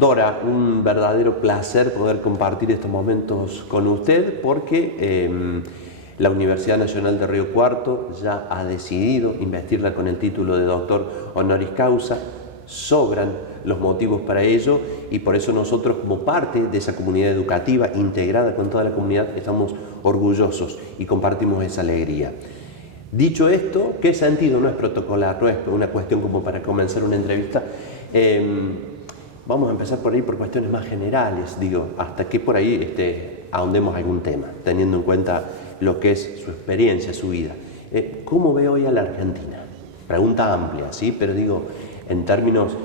Dora, un verdadero placer poder compartir estos momentos con usted porque la Universidad Nacional de Río Cuarto ya ha decidido investirla con el título de doctor honoris causa. Sobran los motivos para ello y por eso nosotros, como parte de esa comunidad educativa integrada con toda la comunidad, estamos orgullosos y compartimos esa alegría. Dicho esto, ¿qué sentido? No es protocolar, no es una cuestión como para comenzar una entrevista. Vamos a empezar por ahí por cuestiones más generales, digo, hasta que por ahí ahondemos algún tema, teniendo en cuenta lo que es su experiencia, su vida. ¿Cómo ve hoy a la Argentina? Pregunta amplia, ¿sí? Pero digo, en términos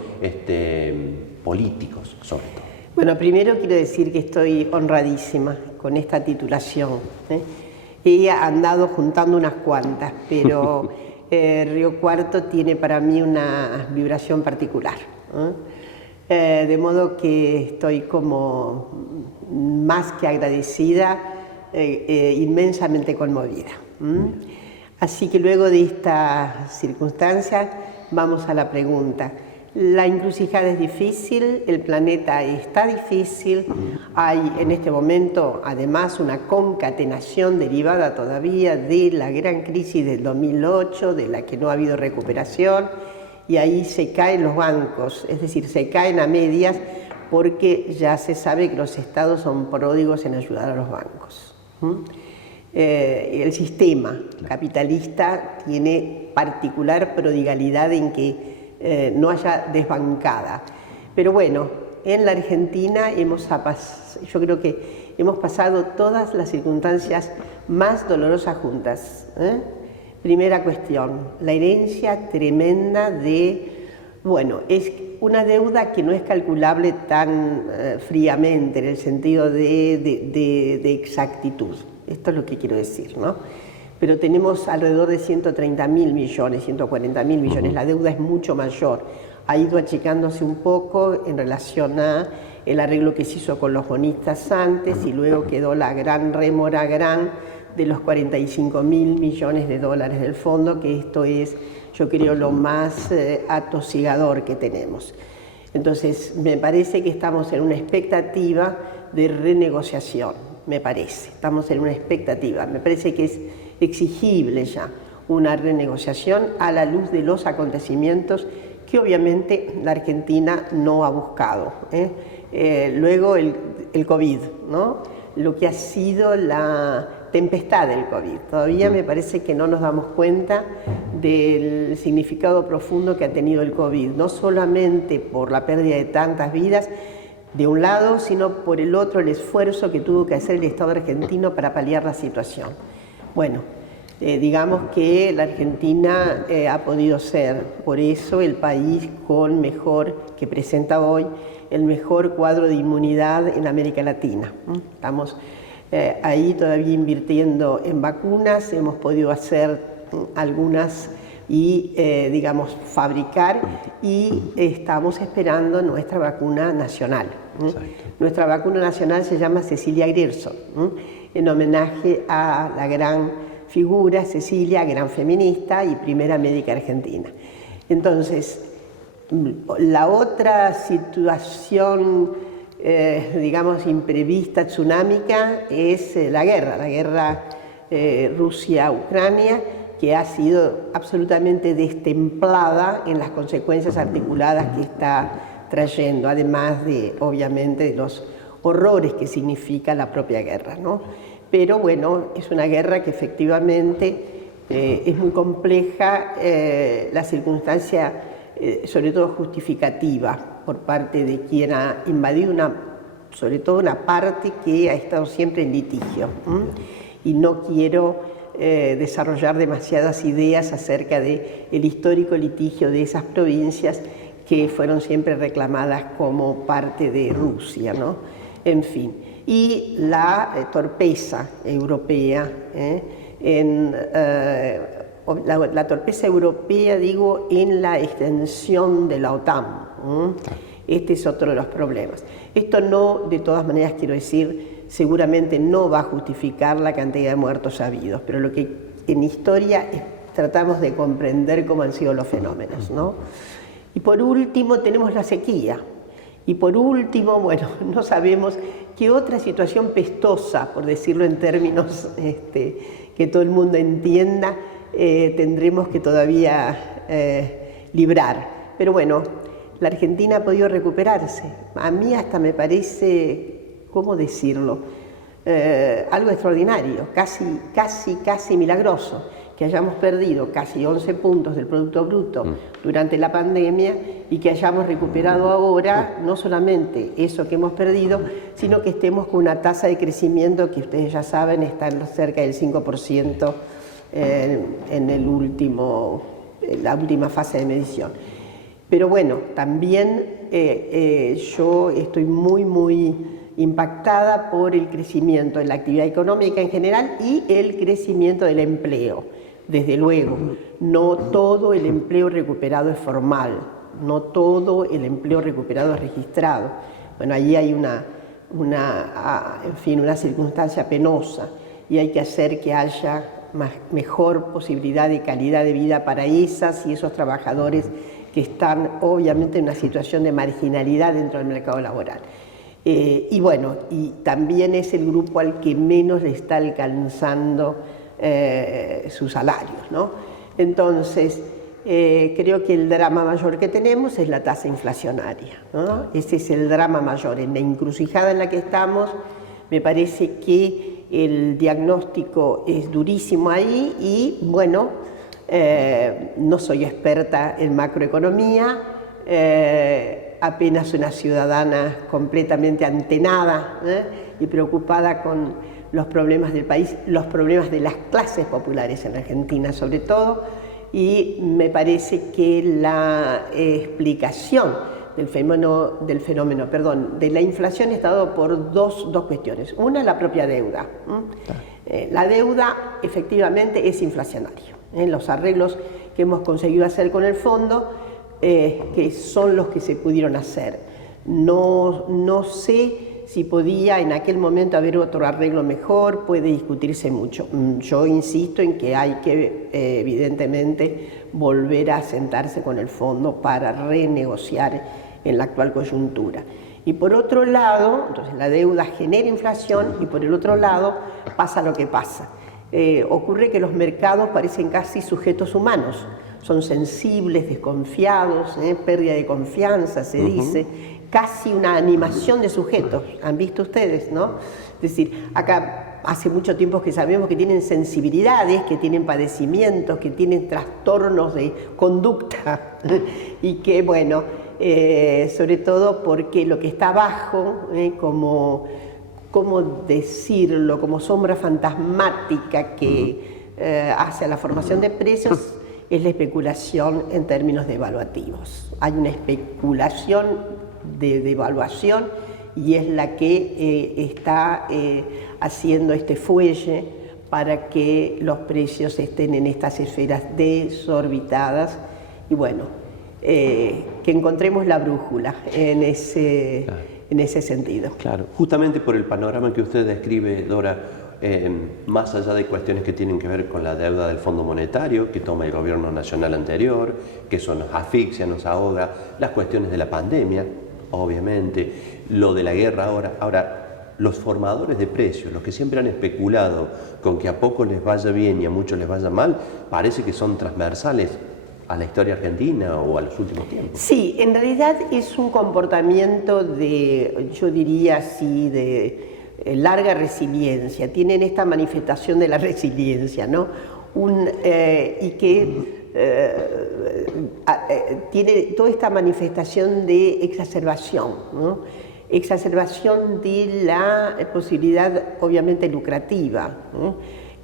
políticos, sobre todo. Bueno, primero quiero decir que estoy honradísima con esta titulación. He andado juntando unas cuantas, pero Río Cuarto tiene para mí una vibración particular. De modo que estoy como más que agradecida, inmensamente conmovida. Así que luego de esta circunstancia vamos a la pregunta. La encrucijada es difícil, el planeta está difícil, hay en este momento además una concatenación derivada todavía de la gran crisis del 2008, de la que no ha habido recuperación, y ahí se caen los bancos, es decir, se caen a medias porque ya se sabe que los estados son pródigos en ayudar a los bancos. El sistema capitalista tiene particular prodigalidad en que no haya desbancada. Pero bueno, en la Argentina yo creo que hemos pasado todas las circunstancias más dolorosas juntas. Primera cuestión, la herencia tremenda es una deuda que no es calculable tan fríamente en el sentido de exactitud. Esto es lo que quiero decir, ¿no? Pero tenemos alrededor de 130.000 millones, 140.000 millones. La deuda es mucho mayor. Ha ido achicándose un poco en relación a el arreglo que se hizo con los bonistas antes y luego quedó la gran rémora de los 45.000 millones de dólares del fondo, que esto es, yo creo, lo más atosigador que tenemos. Entonces, me parece que estamos en una expectativa de renegociación, me parece. Estamos en una expectativa. Me parece que es exigible ya una renegociación a la luz de los acontecimientos que obviamente la Argentina no ha buscado. Luego el COVID, ¿no? Lo que ha sido la tempestad del COVID. Todavía me parece que no nos damos cuenta del significado profundo que ha tenido el COVID, no solamente por la pérdida de tantas vidas de un lado, sino por el otro, el esfuerzo que tuvo que hacer el Estado argentino para paliar la situación. Bueno, digamos que la Argentina ha podido ser, por eso, el país que presenta hoy el mejor cuadro de inmunidad en América Latina. Estamos ahí todavía invirtiendo en vacunas, hemos podido hacer algunas y, fabricar, y estamos esperando nuestra vacuna nacional. Nuestra vacuna nacional se llama Cecilia Grierson, en homenaje a la gran figura Cecilia, gran feminista y primera médica argentina. Entonces, la otra situación, imprevista, tsunámica, es la guerra Rusia-Ucrania, que ha sido absolutamente destemplada en las consecuencias articuladas que está trayendo, además de, obviamente, de los horrores que significa la propia guerra, ¿no? Pero bueno, es una guerra que efectivamente es muy compleja, la circunstancia, sobre todo justificativa, por parte de quien ha invadido sobre todo una parte que ha estado siempre en litigio. Y no quiero desarrollar demasiadas ideas acerca del histórico litigio de esas provincias que fueron siempre reclamadas como parte de Rusia, ¿no? En fin, y la torpeza europea, la torpeza europea, digo, en la extensión de la OTAN. Este es otro de los problemas. Esto no, de todas maneras, quiero decir, seguramente no va a justificar la cantidad de muertos habidos, pero lo que en historia tratamos de comprender cómo han sido los fenómenos, ¿no? Y por último tenemos la sequía, Y por último, bueno, no sabemos qué otra situación pestosa, por decirlo en términos que todo el mundo entienda, tendremos que todavía librar. Pero bueno, la Argentina ha podido recuperarse. A mí hasta me parece, ¿cómo decirlo? Algo extraordinario, casi milagroso, que hayamos perdido casi 11 puntos del Producto Bruto durante la pandemia y que hayamos recuperado ahora no solamente eso que hemos perdido, sino que estemos con una tasa de crecimiento que ustedes ya saben está en cerca del 5% en la última fase de medición. Pero bueno, también yo estoy muy impactada por el crecimiento de la actividad económica en general y el crecimiento del empleo. Desde luego, no todo el empleo recuperado es formal, no todo el empleo recuperado es registrado. Bueno, allí hay una circunstancia penosa y hay que hacer que haya mejor posibilidad de calidad de vida para esas y esos trabajadores que están obviamente en una situación de marginalidad dentro del mercado laboral. Y bueno, y también es el grupo al que menos le está alcanzando sus salarios, ¿no? Entonces, creo que el drama mayor que tenemos es la tasa inflacionaria, ¿no? Ese es el drama mayor. En la encrucijada en la que estamos, me parece que el diagnóstico es durísimo ahí y, bueno, no soy experta en macroeconomía, apenas una ciudadana completamente antenada y preocupada con los problemas del país, los problemas de las clases populares en Argentina sobre todo, y me parece que la explicación del fenómeno, de la inflación está dado por dos cuestiones. Una, la propia deuda. La deuda efectivamente es inflacionaria. Los arreglos que hemos conseguido hacer con el fondo, que son los que se pudieron hacer. No sé si podía en aquel momento haber otro arreglo mejor, puede discutirse mucho. Yo insisto en que hay que evidentemente volver a sentarse con el fondo para renegociar en la actual coyuntura. Y por otro lado, entonces la deuda genera inflación y por el otro lado pasa lo que pasa. Ocurre que los mercados parecen casi sujetos humanos, son sensibles, desconfiados, pérdida de confianza se dice, casi una animación de sujetos, han visto ustedes, ¿no? Es decir, acá hace mucho tiempo que sabemos que tienen sensibilidades, que tienen padecimientos, que tienen trastornos de conducta y que, bueno, sobre todo porque lo que está abajo, ¿cómo decirlo?, como sombra fantasmática que hace a la formación de precios, es la especulación en términos devaluativos. Hay una especulación de devaluación y es la que está haciendo este fuelle para que los precios estén en estas esferas desorbitadas y bueno, que encontremos la brújula en ese sentido. Claro, justamente por el panorama que usted describe, Dora, más allá de cuestiones que tienen que ver con la deuda del Fondo Monetario que toma el gobierno nacional anterior, que eso nos asfixia, nos ahoga, las cuestiones de la pandemia, obviamente, lo de la guerra ahora, los formadores de precios, los que siempre han especulado con que a pocos les vaya bien y a muchos les vaya mal, parece que son transversales a la historia argentina o a los últimos tiempos. Sí, en realidad es un comportamiento yo diría así, de larga resiliencia, tienen esta manifestación de la resiliencia, ¿no? Y que tiene toda esta manifestación de exacerbación, ¿no? Exacerbación de la posibilidad obviamente lucrativa, ¿no?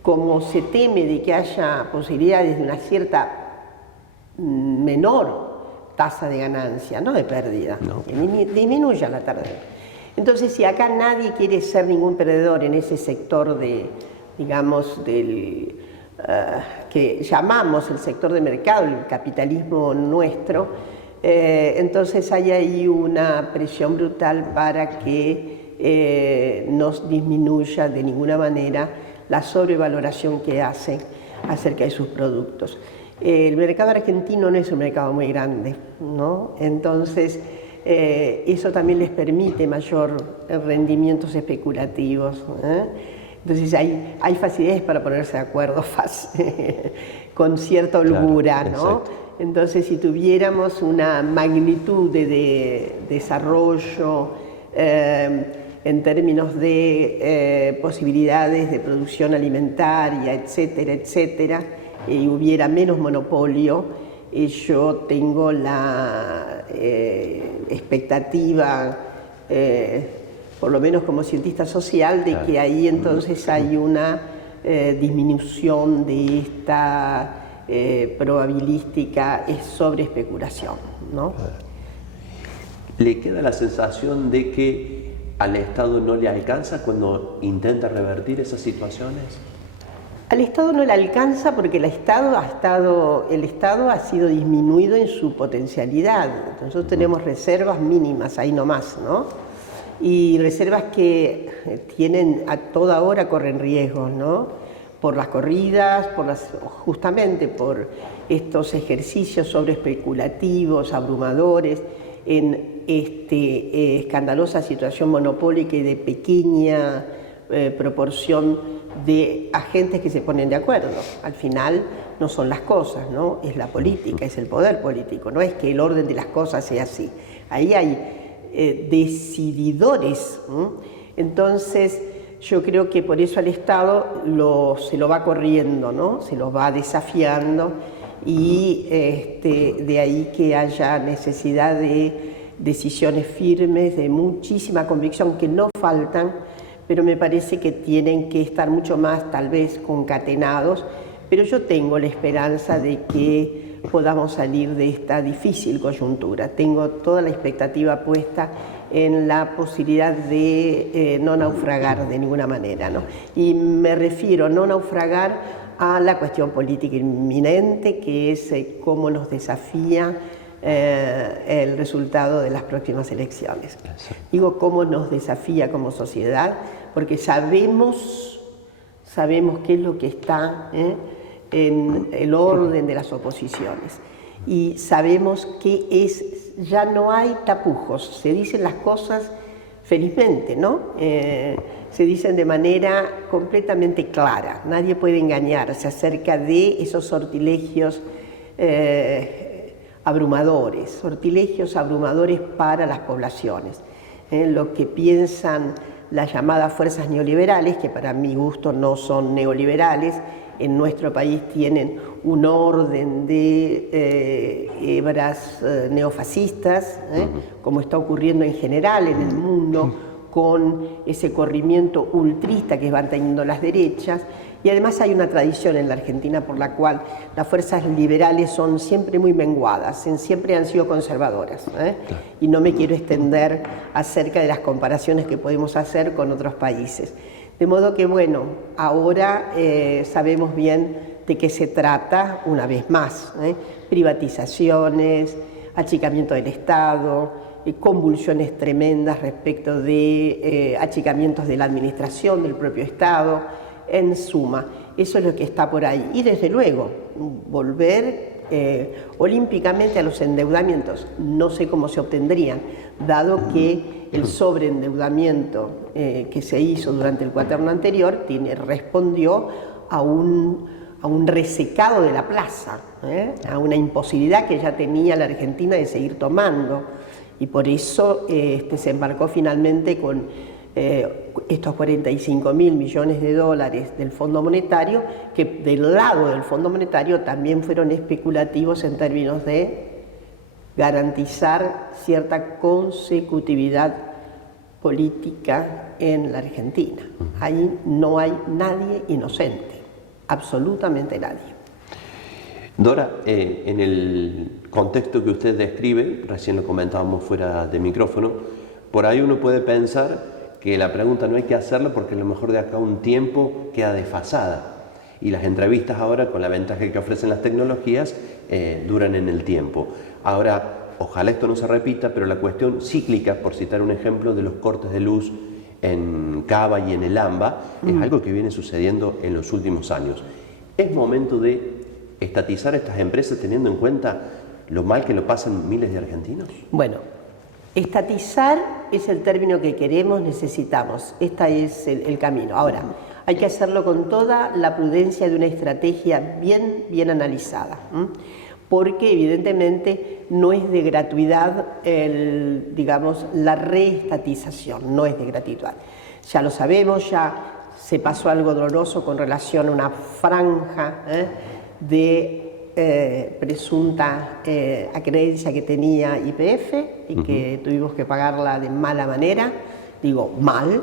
Como se teme de que haya posibilidades de una cierta menor tasa de ganancia, no de pérdida, no. Que disminuya la tasa. Entonces, si acá nadie quiere ser ningún perdedor en ese sector digamos, que llamamos el sector de mercado, el capitalismo nuestro, entonces hay ahí una presión brutal para que no disminuya de ninguna manera la sobrevaloración que hacen acerca de sus productos. El mercado argentino no es un mercado muy grande, ¿no? Entonces, eso también les permite mayor rendimientos especulativos. Entonces hay facilidades para ponerse de acuerdo con cierta holgura, claro, ¿no? Entonces, si tuviéramos una magnitud de desarrollo en términos de posibilidades de producción alimentaria, etcétera, etcétera, y hubiera menos monopolio, yo tengo la expectativa, por lo menos como cientista social, de que ahí entonces hay una disminución de esta probabilística sobre especulación, ¿no? ¿Le queda la sensación de que al Estado no le alcanza cuando intenta revertir esas situaciones? Al Estado no le alcanza porque el Estado ha sido disminuido en su potencialidad. Nosotros tenemos reservas mínimas ahí nomás, ¿no? Y reservas que tienen a toda hora corren riesgos, ¿no? Por las corridas, justamente por estos ejercicios sobre especulativos, abrumadores, en escandalosa situación monopólica y de pequeña proporción de agentes que se ponen de acuerdo. Al final no son las cosas, ¿no? Es la política, es el poder político, no es que el orden de las cosas sea así. Ahí hay decididores, ¿no? Entonces, yo creo que por eso al Estado se lo va corriendo, ¿no? Se lo va desafiando y de ahí que haya necesidad de decisiones firmes, de muchísima convicción, que no faltan, pero me parece que tienen que estar mucho más tal vez concatenados, pero yo tengo la esperanza de que podamos salir de esta difícil coyuntura. Tengo toda la expectativa puesta en la posibilidad de no naufragar de ninguna manera, ¿no? Y me refiero no naufragar a la cuestión política inminente, que es cómo nos desafía el resultado de las próximas elecciones. Digo cómo nos desafía como sociedad, porque sabemos qué es lo que está en el orden de las oposiciones. Y sabemos que ya no hay tapujos, se dicen las cosas felizmente, ¿no? Se dicen de manera completamente clara, nadie puede engañarse acerca de esos sortilegios abrumadores para las poblaciones. Lo que piensan las llamadas fuerzas neoliberales, que para mi gusto no son neoliberales, en nuestro país tienen un orden de hebras neofascistas, como está ocurriendo en general en el mundo, con ese corrimiento ultrista que van teniendo las derechas. Y además hay una tradición en la Argentina por la cual las fuerzas liberales son siempre muy menguadas, siempre han sido conservadoras. Y no me quiero extender acerca de las comparaciones que podemos hacer con otros países. De modo que, bueno, ahora sabemos bien de qué se trata una vez más. Privatizaciones, achicamiento del Estado, convulsiones tremendas respecto de achicamientos de la administración del propio Estado. En suma, eso es lo que está por ahí. Y desde luego, volver olímpicamente a los endeudamientos. No sé cómo se obtendrían, dado que el sobreendeudamiento que se hizo durante el cuaterno anterior respondió a un resecado de la plaza, a una imposibilidad que ya tenía la Argentina de seguir tomando. Y por eso se embarcó finalmente con estos 45.000 millones de dólares del Fondo Monetario, que del lado del Fondo Monetario también fueron especulativos en términos de garantizar cierta consecutividad política en la Argentina. Ahí no hay nadie inocente, absolutamente nadie. Dora, en el contexto que usted describe, recién lo comentábamos fuera de micrófono, por ahí uno puede pensar que la pregunta no hay que hacerla porque a lo mejor de acá a un tiempo queda desfasada. Y las entrevistas ahora, con la ventaja que ofrecen las tecnologías, duran en el tiempo. Ahora, ojalá esto no se repita, pero la cuestión cíclica, por citar un ejemplo, de los cortes de luz en Cava y en el AMBA, es algo que viene sucediendo en los últimos años. Es momento de estatizar estas empresas teniendo en cuenta lo mal que lo pasan miles de argentinos. Bueno, Estatizar es el término que queremos, necesitamos. Este es el camino. Ahora, hay que hacerlo con toda la prudencia de una estrategia bien analizada, porque evidentemente no es de gratuidad, digamos, la reestatización, no es de gratuidad. Ya lo sabemos, ya se pasó algo doloroso con relación a una franja de presunta acreencia que tenía YPF y que tuvimos que pagarla de mala manera, digo mal.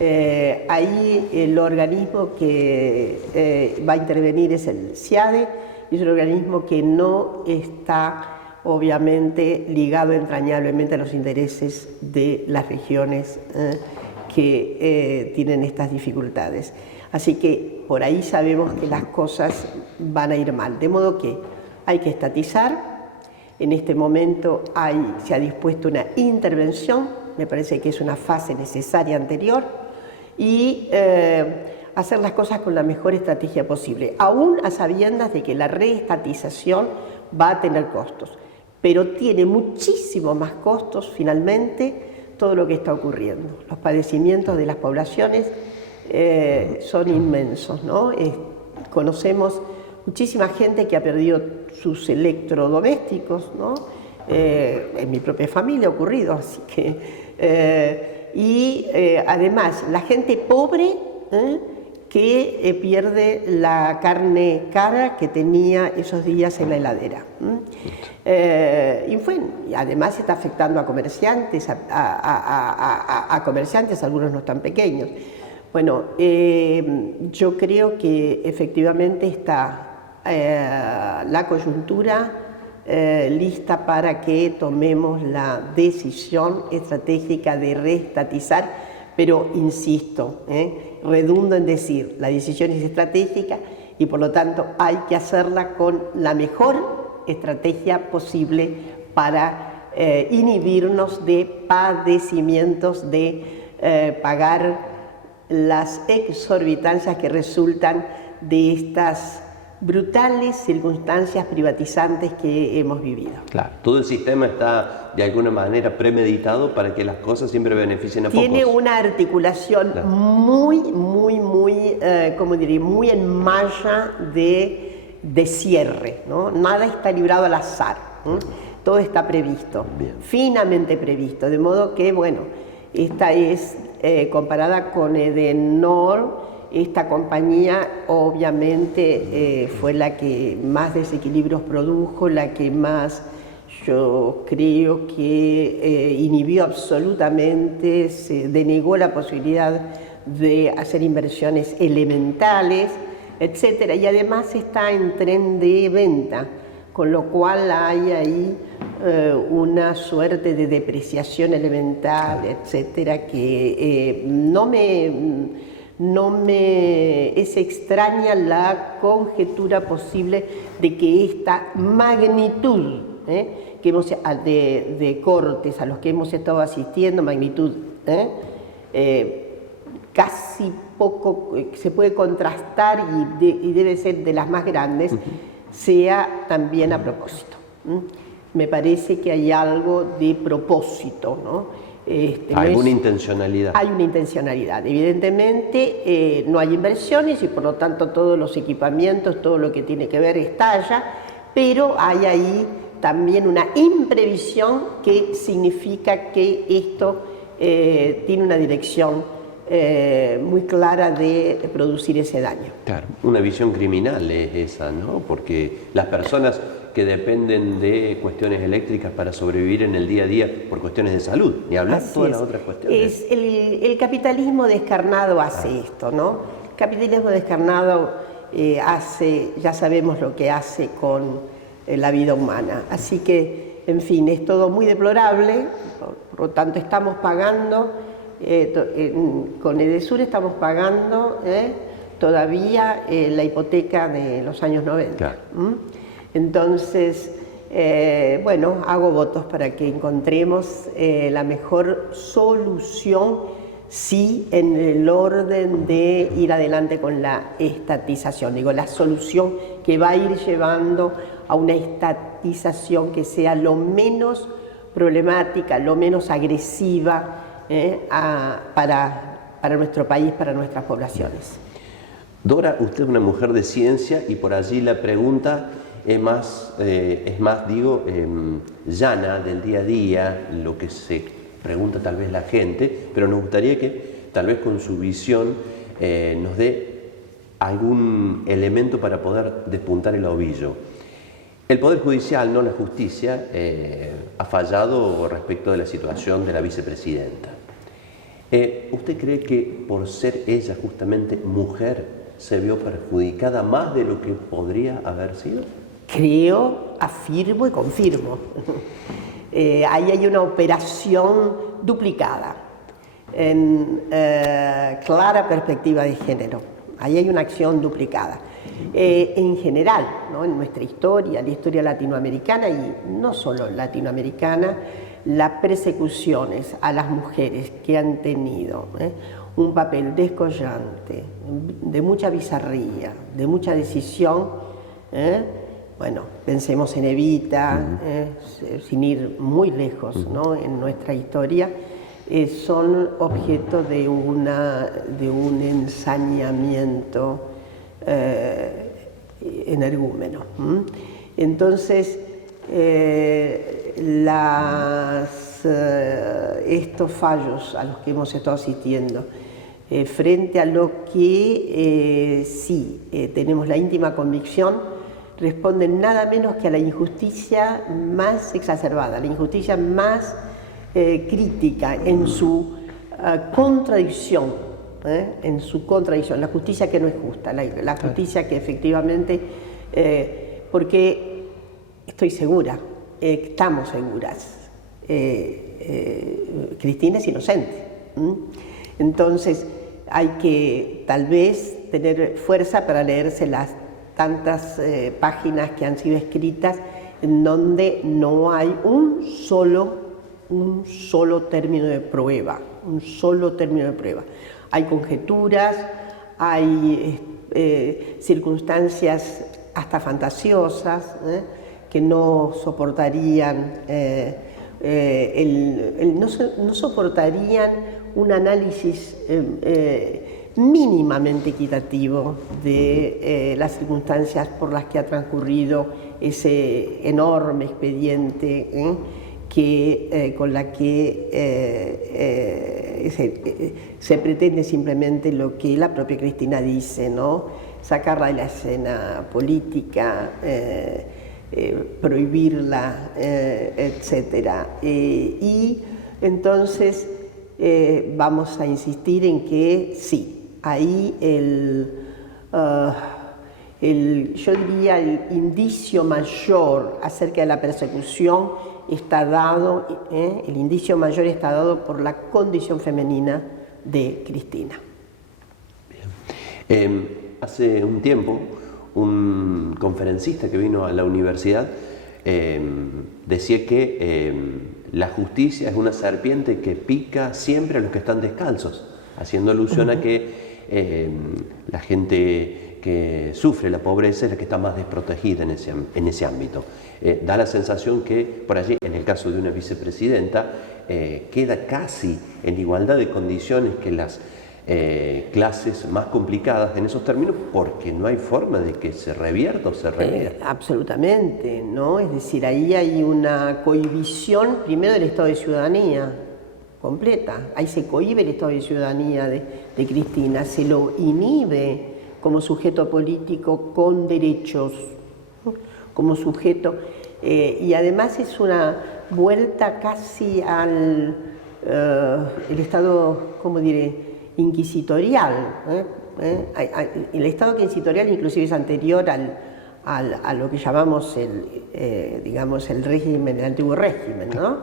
Ahí el organismo que va a intervenir es el CIADE, y es un organismo que no está obviamente ligado entrañablemente a los intereses de las regiones que tienen estas dificultades. Así que por ahí sabemos que las cosas van a ir mal, de modo que hay que estatizar. En este momento se ha dispuesto una intervención, me parece que es una fase necesaria anterior, y hacer las cosas con la mejor estrategia posible, aún a sabiendas de que la reestatización va a tener costos, pero tiene muchísimo más costos finalmente todo lo que está ocurriendo. Los padecimientos de las poblaciones son inmensos, ¿no? Conocemos muchísima gente que ha perdido sus electrodomésticos, ¿no? En mi propia familia ha ocurrido, así que... además, la gente pobre que pierde la carne cara que tenía esos días en la heladera. Y además está afectando a comerciantes, a comerciantes, algunos no tan pequeños. Bueno, yo creo que efectivamente está la coyuntura lista para que tomemos la decisión estratégica de reestatizar, pero insisto, redundo en decir, la decisión es estratégica y por lo tanto hay que hacerla con la mejor estrategia posible para inhibirnos de padecimientos, de pagar las exorbitancias que resultan de estas brutales circunstancias privatizantes que hemos vivido. Claro, todo el sistema está de alguna manera premeditado para que las cosas siempre beneficien a pocos. Tiene una articulación muy, ¿cómo diría? Muy en malla de cierre, ¿no? Nada está librado al azar, todo está previsto, finamente previsto, de modo que, bueno, esta es comparada con Edenor. Esta compañía obviamente fue la que más desequilibrios produjo, la que más, yo creo que inhibió absolutamente, se denegó la posibilidad de hacer inversiones elementales, etc. Y además está en tren de venta, con lo cual hay ahí una suerte de depreciación elemental, etc., que no me es extraña la conjetura posible de que esta magnitud que hemos, de cortes a los que hemos estado asistiendo, magnitud casi poco, se puede contrastar y debe ser de las más grandes, sea también a propósito. Me parece que hay algo de propósito, ¿no? ¿Hay una intencionalidad? Hay una intencionalidad. Evidentemente no hay inversiones y por lo tanto todos los equipamientos, todo lo que tiene que ver estalla, pero hay ahí también una imprevisión que significa que esto tiene una dirección muy clara de producir ese daño. Claro, una visión criminal es esa, ¿no? Porque las personas que dependen de cuestiones eléctricas para sobrevivir en el día a día por cuestiones de salud, ni hablar de todas las otras cuestiones. El capitalismo descarnado hace esto, ¿no? El capitalismo descarnado ya sabemos lo que hace con la vida humana. Así que, en fin, es todo muy deplorable, por lo tanto estamos pagando, con Edesur estamos pagando todavía la hipoteca de los años 90. Claro. Entonces, bueno, hago votos para que encontremos la mejor solución, sí, en el orden de ir adelante con la estatización. Digo, la solución que va a ir llevando a una estatización que sea lo menos problemática, lo menos agresiva para nuestro país, para nuestras poblaciones. Dora, usted es una mujer de ciencia y por allí la pregunta es más llana, del día a día, lo que se pregunta tal vez la gente, pero nos gustaría que tal vez con su visión nos dé algún elemento para poder despuntar el ovillo. El Poder Judicial, no la justicia, ha fallado respecto de la situación de la vicepresidenta. ¿Usted cree que por ser ella justamente mujer se vio perjudicada más de lo que podría haber sido? Creo, afirmo y confirmo. Ahí hay una operación duplicada, en clara perspectiva de género. Ahí hay una acción duplicada. En general, ¿no? En nuestra historia, la historia latinoamericana y no solo latinoamericana, las persecuciones a las mujeres que han tenido un papel descollante, de mucha bizarría, de mucha decisión, bueno, pensemos en Evita, sin ir muy lejos, ¿no? En nuestra historia, son objeto de un ensañamiento energúmeno. Entonces, estos fallos a los que hemos estado asistiendo, frente a lo que sí tenemos la íntima convicción, responden nada menos que a la injusticia más exacerbada, la injusticia más crítica en su contradicción, la justicia que no es justa, la justicia que efectivamente, porque estoy segura, estamos seguras, Cristina es inocente. Entonces hay que tal vez tener fuerza para leerse las tantas páginas que han sido escritas en donde no hay un solo término de prueba, Hay conjeturas, hay circunstancias hasta fantasiosas que no soportarían no soportarían un análisis mínimamente equitativo de las circunstancias por las que ha transcurrido ese enorme expediente con la que se pretende simplemente lo que la propia Cristina dice, ¿no? Sacarla de la escena política, prohibirla, etc. Y entonces vamos a insistir en que sí, ahí yo diría el indicio mayor acerca de la persecución está dado, el indicio mayor está dado por la condición femenina de Cristina. Bien. Hace un tiempo, un conferencista que vino a la universidad decía que la justicia es una serpiente que pica siempre a los que están descalzos, haciendo alusión a que la gente que sufre la pobreza es la que está más desprotegida en ese ámbito. Da la sensación que por allí, en el caso de una vicepresidenta, queda casi en igualdad de condiciones que las clases más complicadas en esos términos, porque no hay forma de que se revierta o se revierta. Absolutamente, ¿no? Es decir, ahí hay una cohibición primero del estado de ciudadanía completa. Ahí se cohibe el estado de ciudadanía de Cristina, se lo inhibe como sujeto político con derechos, ¿no? Como sujeto, y además es una vuelta casi al el estado, ¿cómo diré?, inquisitorial. El estado inquisitorial inclusive es anterior a lo que llamamos el régimen, el antiguo régimen, ¿no?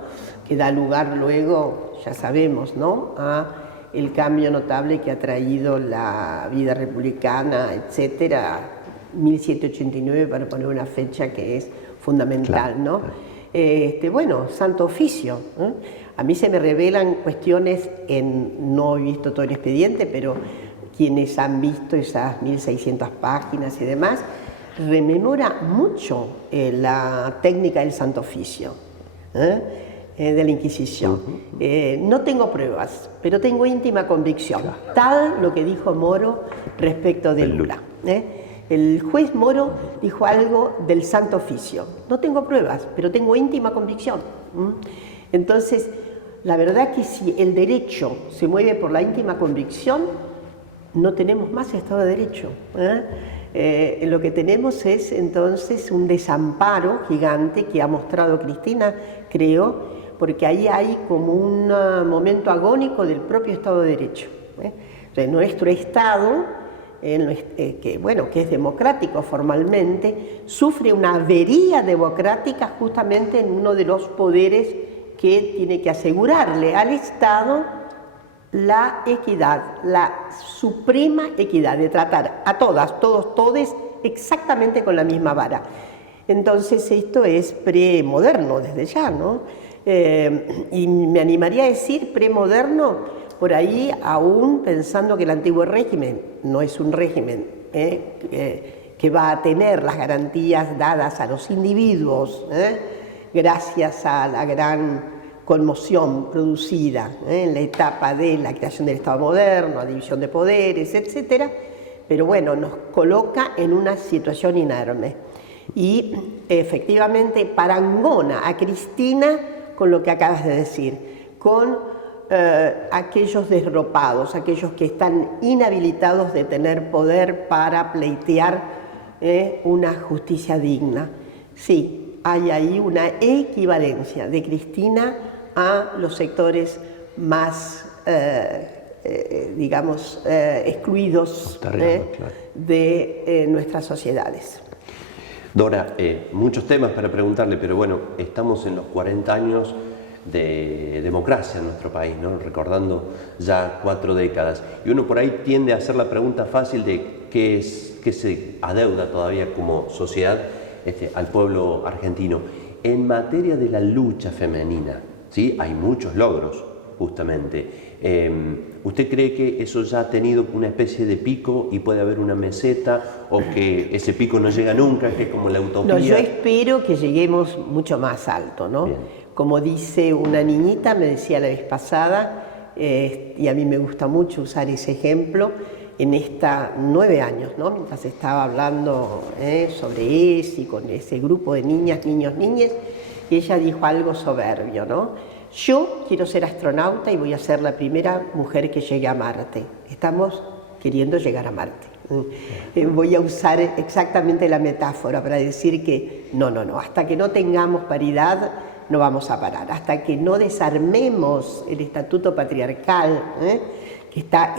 Que da lugar luego, ya sabemos, ¿no?, a el cambio notable que ha traído la vida republicana, etcétera, 1789, para poner una fecha que es fundamental, claro, ¿no? Claro. Bueno, santo oficio. A mí se me revelan cuestiones, no he visto todo el expediente, pero quienes han visto esas 1600 páginas y demás, rememora mucho la técnica del santo oficio. de la Inquisición. No tengo pruebas, pero tengo íntima convicción. Tal lo que dijo Moro respecto de Lula. El juez Moro dijo algo del Santo Oficio. No tengo pruebas, pero tengo íntima convicción. Entonces, la verdad que si el derecho se mueve por la íntima convicción, no tenemos más Estado de Derecho. Lo que tenemos es entonces un desamparo gigante que ha mostrado Cristina, creo, porque ahí hay como un momento agónico del propio Estado de Derecho. Entonces, nuestro Estado, que es democrático formalmente, sufre una avería democrática justamente en uno de los poderes que tiene que asegurarle al Estado la equidad, la suprema equidad, de tratar a todas, todos, todes exactamente con la misma vara. Entonces esto es premoderno desde ya, ¿no? Y me animaría a decir premoderno por ahí, aún pensando que el antiguo régimen no es un régimen que va a tener las garantías dadas a los individuos, gracias a la gran conmoción producida en la etapa de la creación del Estado moderno, la división de poderes, etc. Pero bueno, nos coloca en una situación inerme. Y efectivamente parangona a Cristina con lo que acabas de decir, con aquellos desropados, aquellos que están inhabilitados de tener poder para pleitear una justicia digna. Sí, hay ahí una equivalencia de Cristina a los sectores más, excluidos de nuestras sociedades. Dora, muchos temas para preguntarle, pero bueno, estamos en los 40 años de democracia en nuestro país, ¿no? Recordando ya 4 décadas. Y uno por ahí tiende a hacer la pregunta fácil de qué se adeuda todavía como sociedad al pueblo argentino. En materia de la lucha femenina, ¿sí? Hay muchos logros, justamente. ¿Usted cree que eso ya ha tenido una especie de pico y puede haber una meseta, o que ese pico no llega nunca, que es como la utopía? No, yo espero que lleguemos mucho más alto, ¿no? Bien. Como dice una niñita, me decía la vez pasada, y a mí me gusta mucho usar ese ejemplo, en esta 9 años, ¿no? Mientras estaba hablando sobre eso y con ese grupo de niñas, niños, niñas, y ella dijo algo soberbio, ¿no? Yo quiero ser astronauta y voy a ser la primera mujer que llegue a Marte. Estamos queriendo llegar a Marte. Voy a usar exactamente la metáfora para decir que no, hasta que no tengamos paridad no vamos a parar, hasta que no desarmemos el estatuto patriarcal que está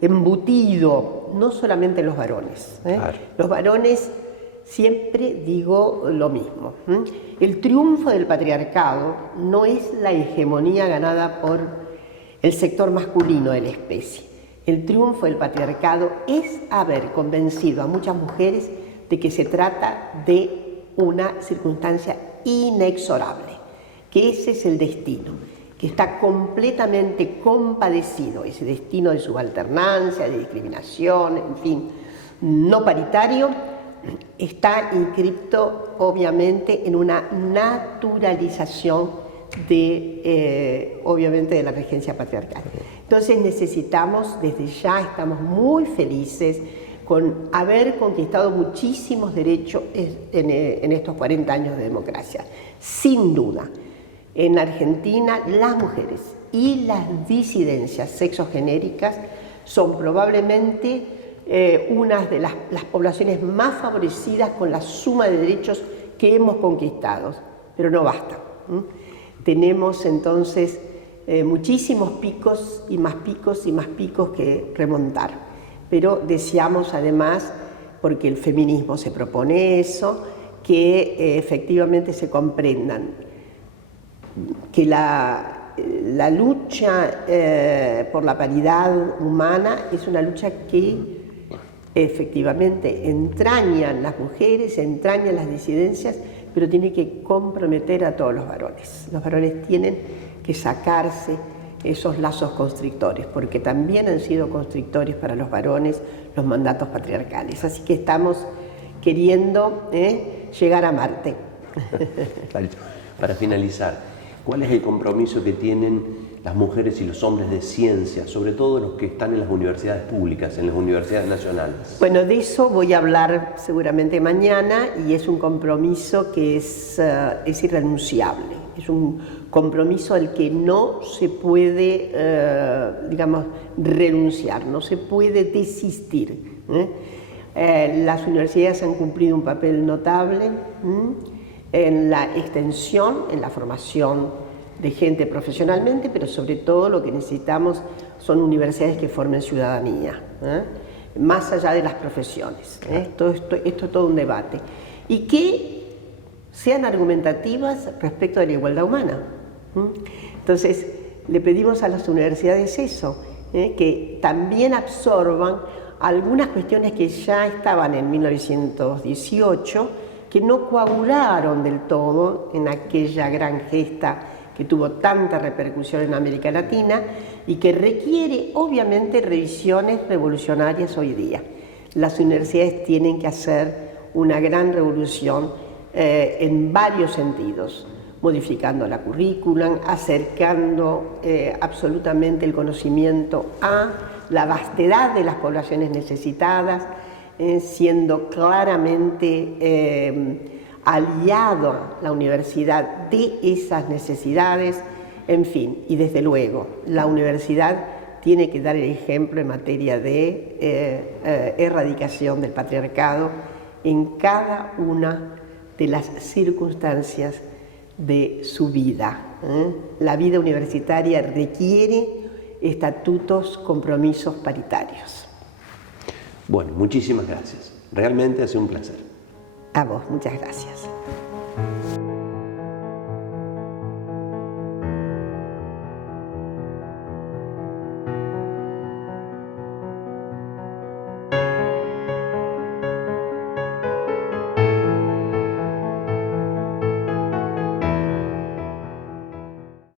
embutido no solamente en los varones. Claro. Los varones, siempre digo lo mismo. El triunfo del patriarcado no es la hegemonía ganada por el sector masculino de la especie. El triunfo del patriarcado es haber convencido a muchas mujeres de que se trata de una circunstancia inexorable, que ese es el destino, que está completamente compadecido, ese destino de subalternancia, de discriminación, en fin, no paritario, está inscripto obviamente en una naturalización obviamente de la regencia patriarcal. Entonces necesitamos, desde ya estamos muy felices con haber conquistado muchísimos derechos en estos 40 años de democracia. Sin duda, en Argentina las mujeres y las disidencias sexogenéricas son probablemente una de las poblaciones más favorecidas con la suma de derechos que hemos conquistado, pero no basta. Tenemos entonces muchísimos picos y más picos y más picos que remontar, pero deseamos además, porque el feminismo se propone eso, que efectivamente se comprendan que la lucha por la paridad humana es una lucha que efectivamente entrañan las mujeres, entrañan las disidencias, pero tiene que comprometer a todos los varones. Los varones tienen que sacarse esos lazos constrictores, porque también han sido constrictores para los varones los mandatos patriarcales. Así que estamos queriendo llegar a Marte. Para finalizar, ¿Cuál es el compromiso que tienen las mujeres y los hombres de ciencia, sobre todo los que están en las universidades públicas, en las universidades nacionales? Bueno, de eso voy a hablar seguramente mañana, y es un compromiso que es irrenunciable. Es un compromiso al que no se puede, digamos, renunciar, no se puede desistir. Las universidades han cumplido un papel notable en la extensión, en la formación de gente profesionalmente, pero sobre todo lo que necesitamos son universidades que formen ciudadanía, más allá de las profesiones. Esto es todo un debate. Y que sean argumentativas respecto de la igualdad humana. Entonces, le pedimos a las universidades eso, que también absorban algunas cuestiones que ya estaban en 1918, que no coagularon del todo en aquella gran gesta que tuvo tanta repercusión en América Latina y que requiere obviamente revisiones revolucionarias hoy día. Las universidades tienen que hacer una gran revolución en varios sentidos, modificando la currícula, acercando absolutamente el conocimiento a la vastedad de las poblaciones necesitadas, siendo claramente aliado a la universidad de esas necesidades, en fin, y desde luego la universidad tiene que dar el ejemplo en materia de erradicación del patriarcado en cada una de las circunstancias de su vida. La vida universitaria requiere estatutos, compromisos paritarios. Bueno, muchísimas gracias. Realmente ha sido un placer. A vos, muchas gracias.